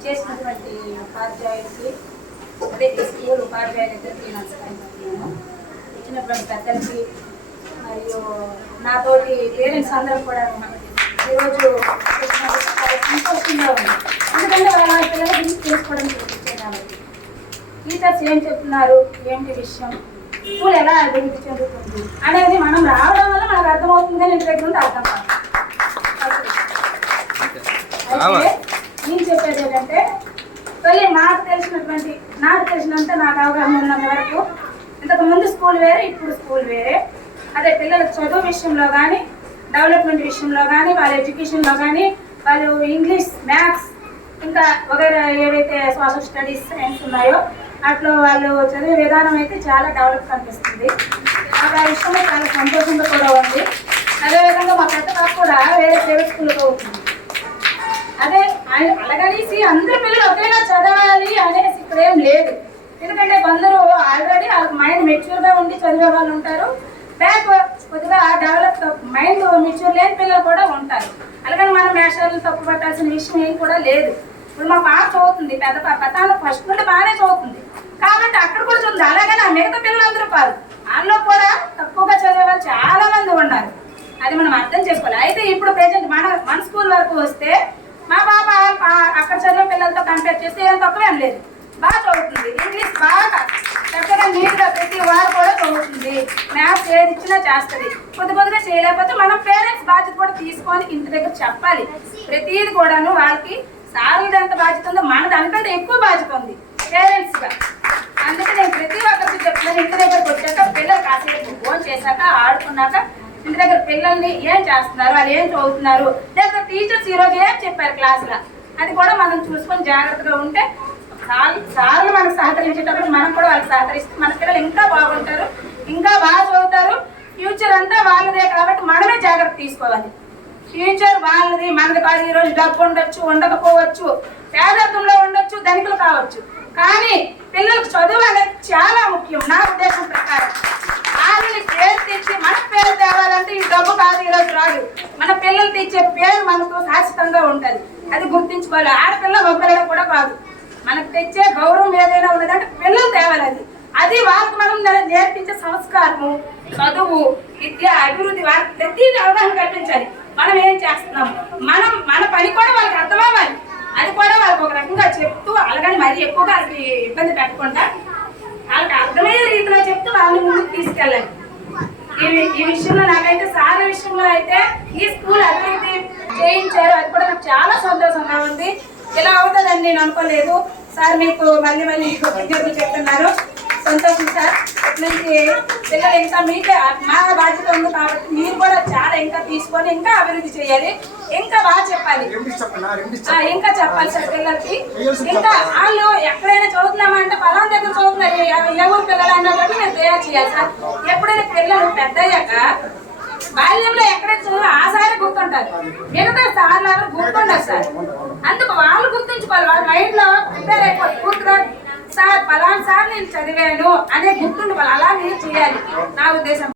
ఇచ్చేసినటువంటి ఉపాధ్యాయులకి అదే స్కూల్ ఉపాధ్యాయులిద్దరికీ నమస్కారం. ఇచ్చినటువంటి పెద్దలకి మరియు నాతోటి పేరెంట్స్ అందరం కూడా ఈరోజు సంతోషంగా ఉంది. ఎందుకంటే వాళ్ళ పిల్లల గురించి తెలుసుకోవడం చూపించారు కాబట్టి టీచర్స్ ఏం చెప్తున్నారు, ఏంటి విషయం, స్కూల్ ఎలా అభివృద్ధి చెందుతుంది అనేది మనం రావడం వల్ల మనకు అర్థమవుతుంది. కానీ ఇంటి దగ్గర నుండి అర్థం కాదు. అయితే నేను చెప్పేది ఏంటంటే నాకు తెలిసినంత నాకు అవగాహన ఉన్నంత వరకు ఇంతకు ముందు స్కూల్ వేరే, ఇప్పుడు స్కూల్ వేరే. అదే పిల్లలకు చదువు విషయంలో కానీ, డెవలప్మెంట్ విషయంలో కానీ, వాళ్ళ ఎడ్యుకేషన్లో కానీ, వాళ్ళు ఇంగ్లీష్, మ్యాథ్స్, ఇంకా వగైరా ఏవైతే సోషల్ స్టడీస్, సైన్స్ ఉన్నాయో అట్లా వాళ్ళు చదివే విధానం అయితే చాలా డెవలప్ కనిపిస్తుంది. నాకు ఆ విషయంలో చాలా సంతోషంగా కూడా ఉంది. అదేవిధంగా మా పెద్ద పాప కూడా వేరే ప్రైవేట్ స్కూల్లో అవుతుంది. అదే అలాగనేసి అందరి పిల్లలు ఒకేలా చదవాలి అనేసి ఇక్కడ ఏం లేదు. ఎందుకంటే కొందరు ఆల్రెడీ వాళ్ళకి మైండ్ మెచ్యూర్గా ఉండి చదివే వాళ్ళు ఉంటారు, బ్యాక్ కొద్దిగా డెవలప్ మైండ్ మెచ్యూర్ లేని పిల్లలు కూడా ఉంటారు. అలాగని మనం మేషాలను తప్పు పట్టాల్సిన విషయం ఏం కూడా లేదు. ఇప్పుడు మా పాప చదువుతుంది, పెద్ద పాప తను ఫస్ట్ నుండి బాగానే చదువుతుంది కాబట్టి అక్కడ కూడా చదువుతుంది. అలాగని ఆ మిగతా పిల్లలందరూ కాదు, అందులో కూడా తక్కువగా చదివే వాళ్ళు చాలా మంది ఉన్నారు. అది మనం అర్థం చేసుకోవాలి. అయితే ఇప్పుడు ప్రెజెంట్ మన స్కూల్ వరకు వస్తే మా పాప అక్కడ చదివే పిల్లలతో కంపేర్ చేస్తే ఏం తక్కువేం లేదు, బాగా చదువుతుంది. ఇంగ్లీష్ బాగా చక్కగా నీట్గా ప్రతి వారు కూడా చదువుతుంది. మ్యాథ్స్ ఏది ఇచ్చినా చేస్తుంది. కొద్దిగా చేయలేకపోతే మనం పేరెంట్స్ బాధ్యత కూడా తీసుకొని ఇంటి దగ్గర చెప్పాలి. ప్రతిది కూడాను వాళ్ళకి సార్లది ఎంత బాధ్యత ఉందో మనది అంతకంటే ఎక్కువ బాధ్యత ఉంది పేరెంట్స్గా. అందుకే నేను ప్రతి ఒక్కరికి చెప్తున్నాను, ఇంటి దగ్గరకు వచ్చాక పిల్లలు కాసేపు ఫోన్ చేశాక ఆడుకున్నాక ఇంటి దగ్గర పిల్లల్ని ఏం చేస్తున్నారు, వాళ్ళు ఏం చదువుతున్నారు, లేదా టీచర్స్ ఈరోజు ఏం చెప్పారు క్లాసులో, అది కూడా మనం చూసుకొని జాగ్రత్తగా ఉంటే సార్లు మనకు సహకరించేటప్పుడు మనం కూడా వాళ్ళకి సహకరిస్తే మన పిల్లలు ఇంకా బాగుంటారు, ఇంకా బాగా చదువుతారు. ఫ్యూచర్ అంతా వాళ్ళదే కాబట్టి మనమే జాగ్రత్త తీసుకోవాలి. ఫ్యూచర్ వాళ్ళది, మనది కాదు. ఈరోజు డబ్బు ఉండొచ్చు, ఉండకపోవచ్చు, పేదరికంలో ఉండొచ్చు, ధనికులు కావచ్చు, కానీ పిల్లలకు చదువు అనేది చాలా ముఖ్యం. నా ఉద్దేశం ప్రకారం వాళ్ళని పేరు తెచ్చి మన పేరు తేవాలంటే ఈ డబ్బు కాదు, ఈరోజు రాదు. మన పిల్లలు తెచ్చే పేరు మనకు శాశ్వతంగా ఉంటుంది. అది గుర్తించుకోవాలి. ఆడపిల్ల మగపిల్ల కూడా కాదు, మనకు తెచ్చే గౌరవం ఏదైనా ఉన్నదంటే పిల్లలు తేవాలి. అది వాళ్ళకి మనం నేర్పించే సంస్కారము, చదువు, విద్య, అభివృద్ధి, వాళ్ళకి ప్రతిదీ అవగాహన కల్పించాలి. మనం ఏం చేస్తున్నాము, మన పని కూడా వాళ్ళకి అర్థమవ్వాలి. అది కూడా వాళ్ళకి ఒక రకంగా చెప్తూ, అలాగని మరీ ఎక్కువగా వాళ్ళకి ఇబ్బంది పెట్టకుండా వాళ్ళకి అర్థమయ్యే రీతిలో చెప్తూ వాళ్ళని ముందుకు తీసుకెళ్ళాలి. ఈ విషయంలో నాకైతే సార్ విషయంలో అయితే ఈ స్కూల్ అభివృద్ధి చేయించారు, అది కూడా నాకు చాలా సంతోషంగా ఉంది. ఇలా అవుతుందని నేను అనుకోలేదు. సార్ మీకు మళ్ళీ విద్యార్థులు చెప్తున్నారు, సంతోషం సార్. నుంచి పిల్లలు ఇంకా మీకే మా బాధ్యత ఉంది కాబట్టి మీరు కూడా చాలా ఇంకా తీసుకొని ఇంకా అభివృద్ధి చేయాలి, ఇంకా బాగా చెప్పాలి, ఇంకా చెప్పాలి సార్ పిల్లలకి. ఇంకా వాళ్ళు ఎక్కడైనా చదువుతున్నామంటే పలానా దగ్గర చదువుతున్నారు, ఎవరు పిల్లలు అన్నట్టు మేము తయారు చేయాలి సార్. ఎప్పుడైనా పిల్లలు పెద్దయ్యాక బాల్యంలో ఎక్కడైతే చదువు ఆ సారే గుర్తుంటారు, మిగతా సార్లు ఎవరు గుర్తుంటారు సార్. అందుకు వాళ్ళు గుర్తుంచుకోవాలి, వాళ్ళ మైండ్ లో ప్రిపేర్ అయిపోయి పూర్తిగా సార్ పలానా సార్ నేను చదివాను అనే గుర్తుండి వాళ్ళు అలా మీరు చేయాలి నా ఉద్దేశం.